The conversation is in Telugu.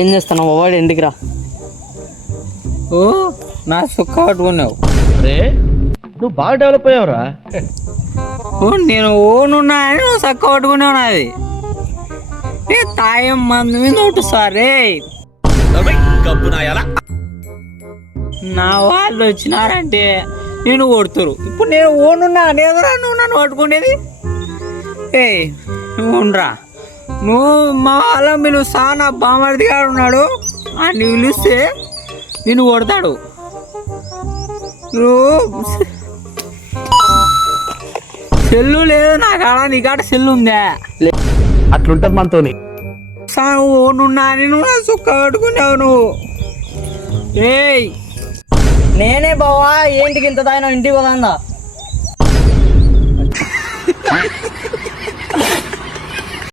ఏం చేస్తున్నావు వాడు ఇంటికి రా. ఓ నా సుక్క పట్టుకున్నావు. అరే నువ్వు బాగా డెవలప్ అయ్యావురా. ఓ నేను ఓనున్నా అని నువ్వు చక్క పట్టుకున్నావు నాది. ఏ తాయం మంది మీద ఒకటి సరే నా వాళ్ళు వచ్చినారంటే నేను కొడుతురు. ఇప్పుడు నేను ఓనున్నా అనేదరా నువ్వు నన్ను పట్టుకునేది. ఏ నువ్వు ఉండరా, నువ్వు మా వాళ్ళ పిలుస్తా. నా బామర్ది గారు ఉన్నాడు, అని పిలిస్తే నిన్ను కొడతాడు. నువ్వు సెల్లు లేదు నా కాడ, నీ కాడ సెల్లు ఉందా? అట్లుంటది మనతోని. ఓనున్నా అని నువ్వు నా సుక్క పట్టుకున్నావు నువ్వు. ఏయ్ నేనే బావా ఏంటికి ఇంత తాగినా ఇంటికి పోదా